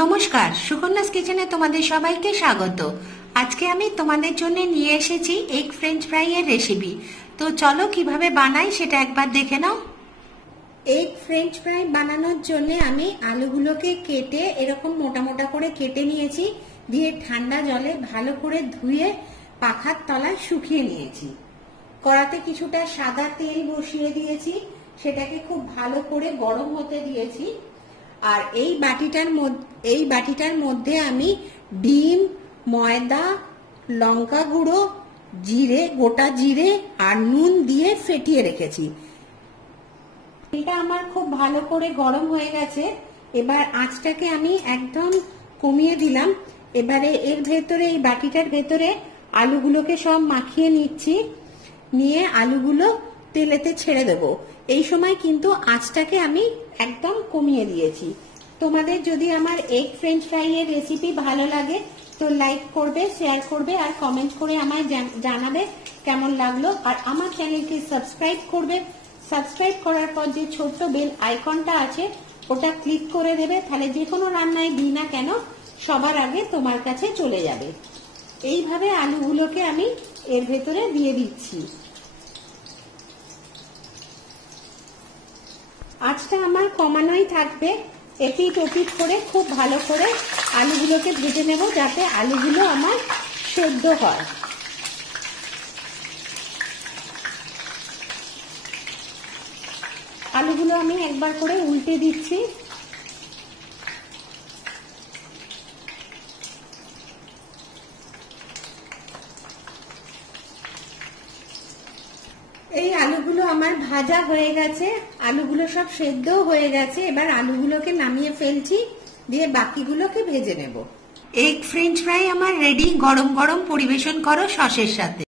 নমস্কার, সুকন্যাস কিচেনে তোমাদের সবাইকে স্বাগত। আজকে আমি তোমাদের জন্য নিয়ে এসেছি এগ ফ্রেঞ্চ ফ্রাই এর রেসিপি। তো চলো কিভাবে বানাই সেটা একবার দেখে নাও। এগ ফ্রেঞ্চ ফ্রাই বানানোর জন্য আমি আলুগুলোকে কেটে এরকম মোটা মোটা করে কেটে নিয়েছি, দিয়ে ঠান্ডা জলে ভালো করে ধুয়ে পাখার তলায় শুকিয়ে নিয়েছি। কড়াতে কিছুটা সাদা তেল বসিয়ে দিয়েছি, সেটাকে খুব ভালো করে গরম হতে দিয়েছি। আর এই বাটিটার মধ্যে আমি ডিম, ময়দা, লঙ্কা গুঁড়ো, জিরে, গোটা জিরে আর নুন দিয়ে ফেটিয়ে রেখেছি। এটা আমার খুব ভালো করে গরম হয়ে গেছে। এবার আঁচটাকে আমি একদম কমিয়ে দিলাম। এবারে এর ভেতরে, এই বাটিটার ভেতরে আলুগুলোকে সব মাখিয়ে নিচ্ছি, নিয়ে আলুগুলো তেলেতে ছেড়ে দেবো। এই সময় কিন্তু আঁচটাকে আমি একদম কমিয়ে দিয়েছি। তোমাদের যদি আমার এগ ফ্রেঞ্চ ফ্রাই এর রেসিপি ভালো লাগে তো লাইক করবে, শেয়ার করবে আর কমেন্ট করে আমায় জানাবে কেমন লাগলো। আর আমার চ্যানেলকে সাবস্ক্রাইব করবে। সাবস্ক্রাইব করার পর যে ছোট্ট বেল আইকনটা আছে ওটা ক্লিক করে দেবে, তাহলে যে কোনো রান্নায় দিই না কেন সবার আগে তোমার কাছে চলে যাবে। এইভাবে আলুগুলোকে আমি এর ভেতরে দিয়ে দিচ্ছি। আঁচটা আমার কমানোই থাকবে। এপিট ওপিট করে খুব ভালো করে আলুগুলোকে ভেজে নেব, যাতে আলুগুলো আমার সেদ্ধ হয়। আলুগুলো আমি একবার করে উল্টে দিচ্ছি। এই আলুগুলো আমার ভাজা হয়ে গেছে, আলুগুলো সব সেদ্ধ হয়ে গেছে। এবার আলুগুলোকে নামিয়ে ফেলছি, দিয়ে বাকিগুলোকে ভেজে নেব। এগ ফ্রেঞ্চ ফ্রাই আমার রেডি। গরম গরম পরিবেশন করো সসের সাথে।